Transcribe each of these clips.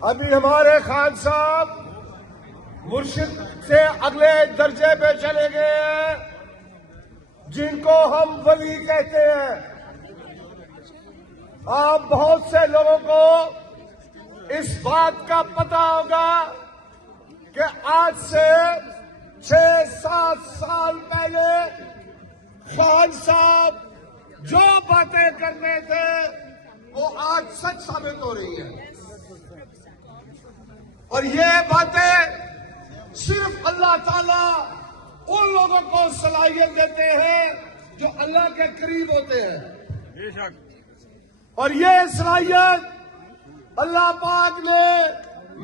ابھی ہمارے خان صاحب مرشد سے اگلے درجے پہ چلے گئے ہیں، جن کو ہم ولی کہتے ہیں۔ آپ بہت سے لوگوں کو اس بات کا پتہ ہوگا کہ آج سے 6-7 سال پہلے خان صاحب جو باتیں کرنے تھے وہ آج سچ ثابت ہو رہی ہیں، اور یہ باتیں صرف اللہ تعالیٰ ان لوگوں کو صلاحیت دیتے ہیں جو اللہ کے قریب ہوتے ہیں، بے شک۔ اور یہ صلاحیت اللہ پاک نے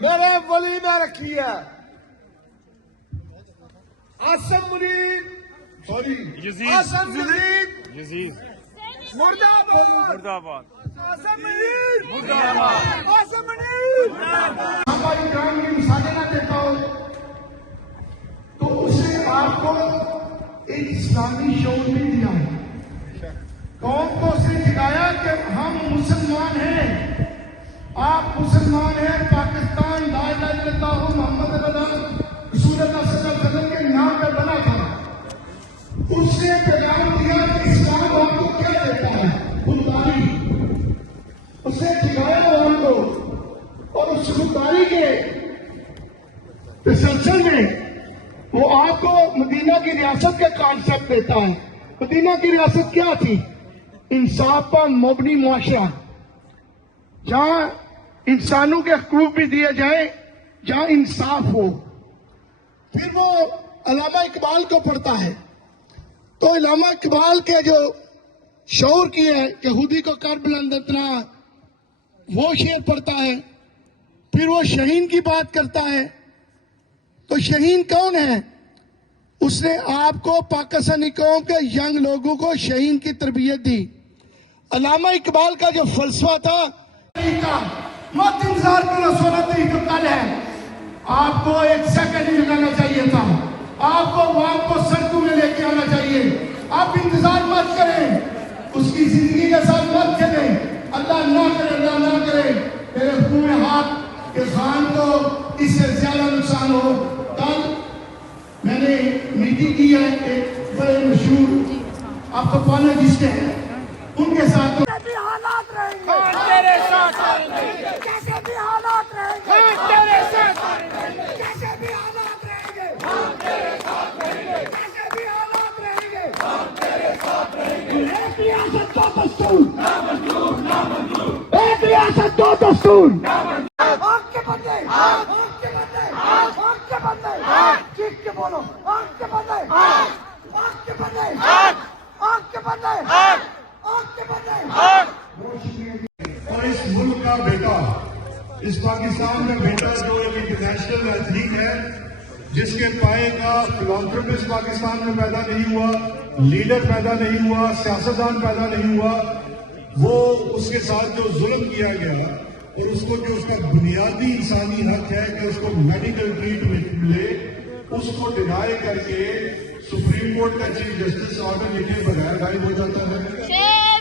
میرے ولی میں رکھی ہے۔ آصم منیر آصم منیر مرد آباد، آصم منیر مرد آباد، آصم منیر۔ ہماری گرام کی مثالیں نہ دیتا ہوں تو اسے آپ کو ایک اسلامی شعور بھی دیا ہے، قوم کو اس نے سکھایا کہ ہم مسلمان ہیں، آپ مسلمان ہیں، پاکستان لا الہ الا اللہ محمد رسول اللہ صلی اللہ علیہ وسلم کے نام پہ بنا تھا۔ اس نے پیغام دیا کہ اسلام آپ کو کیا دیتا ہے، خودداری۔ اس نے سکھایا ہم کو، اور اس خودداری کے تسلسل میں وہ آپ کو مدینہ کی ریاست کا کانسیپٹ دیتا ہے۔ مدینہ کی ریاست کیا تھی؟ انصاف پر مبنی معاشرہ، جہاں انسانوں کے حقوق بھی دیے جائیں، جہاں انصاف ہو۔ پھر وہ علامہ اقبال کو پڑھتا ہے تو علامہ اقبال کے جو شعور کی ہے، یہودی کو کر بلند اتنا، وہ شعر پڑھتا ہے۔ پھر وہ شہین کی بات کرتا ہے، تو شہین کون ہے؟ اس نے آپ کو پاکستانی قوم کے ینگ لوگوں کو شہین کی تربیت دی۔ علامہ اقبال کا جو فلسفہ تھا، مت انتظار کرو، سونا تھی تو کل ہے، آپ کو ایک سیکنڈ ہی لگانا چاہیے تھا، آپ کو وہاں کو سڑکوں میں لے کے آنا چاہیے۔ آپ انتظار مت کریں، اس کی زندگی کے ساتھ مت چلیں، اللہ نہ کرے، اللہ نہ کرے میرے حکومت ہاتھ کہ خان کو اس سے زیادہ نقصان ہو۔ کل میں نے میٹنگ کی ہے ایک بڑے مشہور آپ کو پانا جس کے ہیں، ان کے ساتھ بھی حالات رہیں گے، تیرے ساتھ رہیں گے، کیسے بھی حالات رہیں گے، تیرے ساتھ رہیں گے، کیسے بھی حالات رہیں گے، تیرے ساتھ رہیں گے، کیسے بھی حالات رہیں گے، تیرے ساتھ رہیں گے۔ ایک ریاست دو دستور، نہ منظور، نہ منظور، ایک ریاست دو دستور، نہ منظور۔ آنکھ کے بندے، آنکھ کے بندے، آنکھ کے بندے، چیخ کے بولو، آنکھ کے بندے، آنکھ کے بندے، آنکھ کے بندے، اور اس ملک کا بیٹا، اس پاکستان میں بیٹا جو ایک انٹرنیشنل ایتھلیٹ ہے، جس کے پائے کا فلانتھروپسٹ پاکستان میں پیدا نہیں ہوا، لیڈر پیدا نہیں ہوا، سیاستدان پیدا نہیں ہوا، وہ اس کے ساتھ جو ظلم کیا گیا اور اس کو جو اس کا بنیادی انسانی حق ہے کہ اس کو میڈیکل ٹریٹمنٹ ملے، اس کو ڈینائی کر کے سپریم کورٹ کا چیف جسٹس آرڈر لکھے بغیر غائب ہو جاتا ہے۔